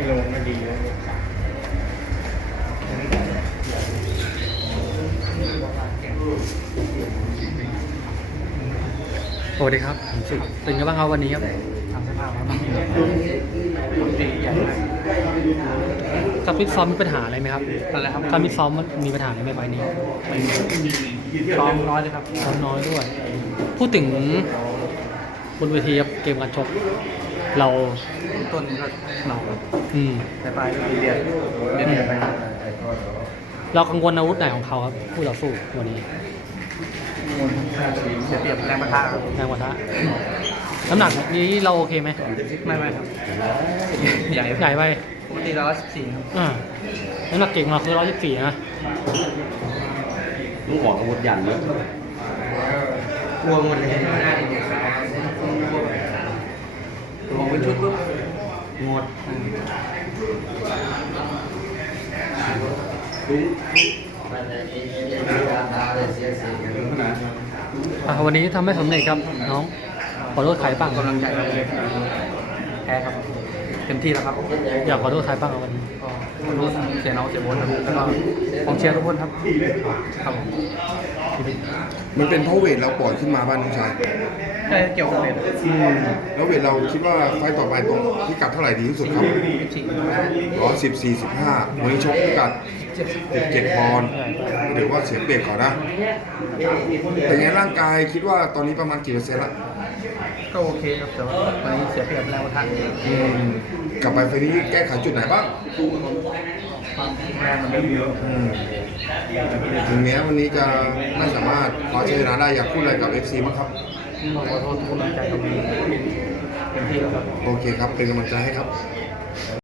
ไม่ลงไมดีเลยสวัสดีครับผมชตึงกันบ้างครับวันนี้ครับกับฟิตซ้อมมีปัญหาอะไรไหมครับ อะไรครับการฟิตซ้อมมีปัญหาอะไรไหมใบนี้ซ้อมน้อยเลยครับซ้อมน้อยด้วยพูดถึงบนเวทีเกมการชกเราต้นก็เราอืมไปไปเรียนเรียนไป เรากังวลอาวุธไหนของเขาครับผู้ต่อสู้วันนี้เตรียมแรงกระทะแรงกระทะน้ำหนักนี้เราโอเคไหมไม่ไม่ครับใหญ่ไปปกติร้อยสิบสี่คน้ำหนักเก่งเราคือร้อยสิบสี่นะลูกงห่วงอาวุดยันเลยอกลัวหมดเลยไม่น่าดีเลยครับมไปทุกข์ก็หมดวันนี้ทำให้สำเร็จครับน้องขอรถขายปังกำลังใจแพ้ครับเต็มที่แล้วครับอยากขอโทษไทยบ้างวันนี้ขอโทษเสียน้องเสียบอลนะครับแล้วก็ของเชียร์ทุกคนครับครับ มันเป็นเพราะเวทเราปล่อยขึ้นมาบ้านทุกชายใช่เกี่ยวกับเวทแล้วเวทเราคิดว่าไฟต่อไปตรงพิกัดเท่าไหร่ดีที่สุดครับสิบสี่สิบห้าเหมือนชกพิกัดเจ็บปอนหรือว่าเสียเปรียบก่อนนะแต่ยังร่างกายคิดว่าตอนนี้ประมาณกี่เปอร์เซ็นต์ละ ก็โอเคครับ แต่ว่าตอนนี้เสียเปรียบแล้วทางงกลับไปไฟนี้แก้ไขจุดไหนบ้างถึงแม้วันนี้จะไม่สามารถขอเชิญนะได้อยากพูดอะไรกับเอฟซีมั้งครับขอโทษทุกคนใจตรงนี้โอเคครับเป็นกำลังใจให้ครับ